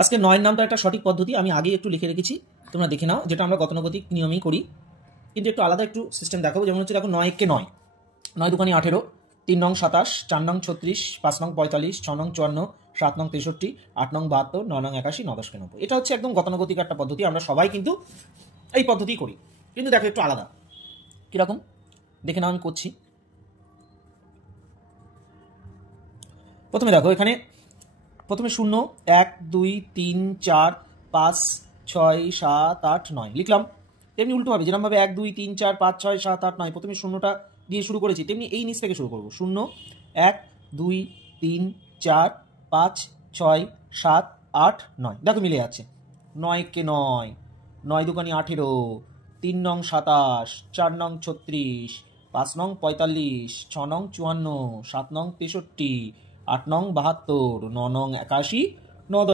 আজকে নয়ের নামটা একটা সঠিক পদ্ধতি আমি আগে একটু লিখে রেখেছি, তোমরা দেখে নাও, যেটা আমরা গতানুগতিক নিয়মেই করি, কিন্তু একটু আলাদা একটু সিস্টেম দেখাবো। যেমন হচ্ছে দেখো, 9 কে 9, 9 দুখানি 18, 3 নং 27, 4 নং 36, 5 নং 45, 6 নং 54, 7 নং 63, 8 নং 72, 9 নং 81, 9 10 কে 90। এটা হচ্ছে একদম গতানুগতিক একটা পদ্ধতি, আমরা সবাই কিন্তু এই পদ্ধতি করি, কিন্তু দেখো একটু আলাদা কিরকম দেখে নাও, আমি করছি। প্রথমে দেখো এখানে প্রথমে 0, 1, 2, 3, 4, 5, 6, 7, 8, 9 লিখলাম। তেমনি উল্টো হবে, যেরকমভাবে 1, 2, 3, 4, 5, 6, 7, 8, 9 প্রথমে 0টা দিয়ে শুরু করেছি, তেমনি এই নিচ থেকে শুরু করবো। 0, 1, 2, 3, 4, 5, 6, 7, 8, 9 দেখো মিলে যাচ্ছে। 9 কে 9, 9 দুখানি 18, 3 নং 27, 4 নং 36, 5 নং 45, 6 নং 54, 7 নং 63, 8 নং 72, 9 নং 81,